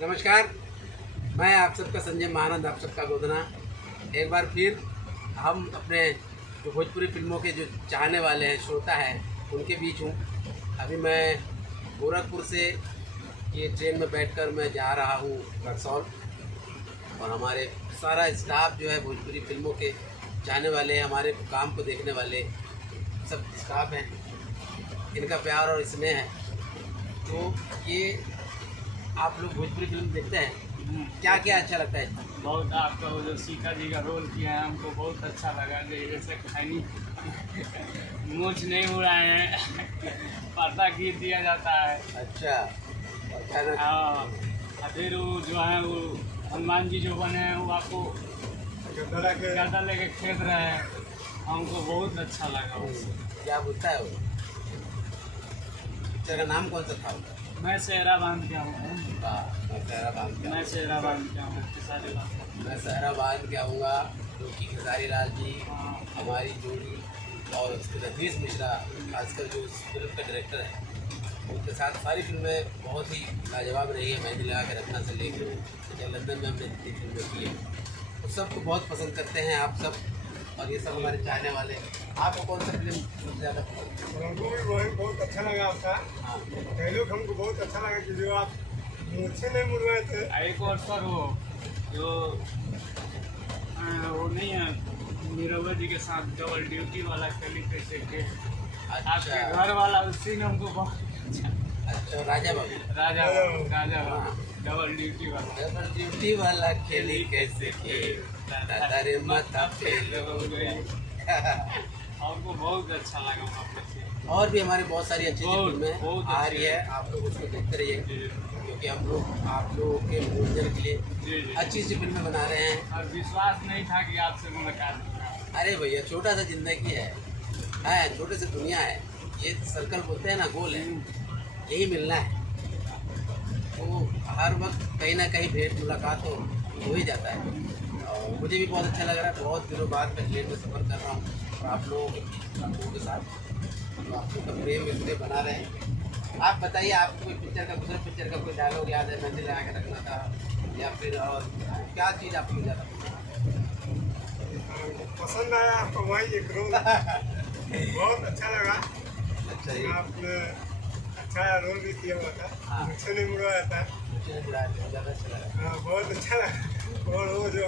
नमस्कार, मैं आप सबका संजय महानंद, आप सबका गोदना। एक बार फिर हम अपने जो भोजपुरी फिल्मों के जो चाहने वाले हैं, श्रोता हैं, उनके बीच हूँ। अभी मैं गोरखपुर से ये ट्रेन में बैठकर मैं जा रहा हूँ रक्सौल, और हमारे सारा स्टाफ जो है भोजपुरी फिल्मों के चाहने वाले हैं, हमारे काम को देखने वाले सब स्टाफ हैं, इनका प्यार और स्नेह है। तो ये आप लोग भोजपुरी फिल्म देखते हैं, क्या क्या अच्छा लगता है? बहुत आपका वो जो सीता जी का रोल किया है हमको बहुत अच्छा लगा। जैसे खैनी मूछ नहीं उड़ाए हैं, पर्दा गिर दिया जाता है। अच्छा, हाँ, फिर वो जो है वो हनुमान जी जो बने हैं वो आपको गदा लेके खेद रहे हैं, हमको बहुत अच्छा लगा उससे। क्या बोलता है वो? पिक्चर का नाम कौन सा था? मैं सेहरा बांध के आऊँ, मैं सहरा बांध के मैं सेहरा बांध के आऊँ खेसारी लाल। मैं सहरा बांध के आऊँगा, जो कि खेसारी लाल जी हाँ, हमारी जोड़ी और रजनीश मिश्रा, खासकर जो इस फिल्म का डायरेक्टर है, उनके साथ सारी फिल्में बहुत ही लाजवाब रही है। मेहंदी लगा के रखना से लेकर लंदन में हमने जितनी फिल्में की है, तो सबको बहुत पसंद करते हैं आप सब, और ये सब हमारे चाहने वाले। आपको कौन सा फिल्म सबसे ज़्यादा पसंद है? हमको भी वही बहुत अच्छा लगा आपका हाँ, डायलॉग, हमको बहुत अच्छा लगा कि जो आप मुझसे नहीं मुड़वाए थे। एक और सर वो जो वो नहीं है नीरव जी के साथ डबल ड्यूटी वाला खेली कैसे के आपके अच्छा घर वाला उसी ने हमको बहुत अच्छा, राजा बाबू, राजा बाबू डबल ड्यूटी वाला डबल ड्यूटी वाला खेली कैसे खेल, तारे माथा फेल हो गई। हमको बहुत अच्छा लगा वहाँ पे। और भी हमारी बहुत सारी अच्छी बहुत फिल्में आ रही है, आप लोग उसको देखते रहिए, क्योंकि हम लोग आप लोगों के मनोरंजन के लिए जी अच्छी सी फिल्में बना रहे हैं। और विश्वास नहीं था कि आपसे मुलाकात होगा। अरे भैया, छोटा सा जिंदगी है, छोटे से दुनिया है, ये सर्कल बोलते हैं ना, गोल है, यही मिलना है। तो हर वक्त कहीं ना कहीं भेंट मुलाकात हो ही जाता है। और मुझे भी बहुत अच्छा लग रहा है, बहुत दिनों बाद मैं ट्रेन में सफ़र कर रहा हूँ, और आप लोगों के साथ, तो आप लोग का प्रेम इसलिए बना रहे हैं। आप बताइए, आपको कोई पिक्चर का, दूसरे पिक्चर का कोई डायलॉग याद है, मेहंदी लगा के रखना था, या फिर और क्या चीज़ आपको ज़्यादा पसंद आया आपको वही एक रोल बहुत अच्छा लगा। अच्छा जी? आपने अच्छा रोल भी किया हुआ था, हाँ। मुझसे नहीं मुड़वाया था। मुझे ज़्यादा अच्छा लगा। हाँ, बहुत अच्छा लगा। और वो जो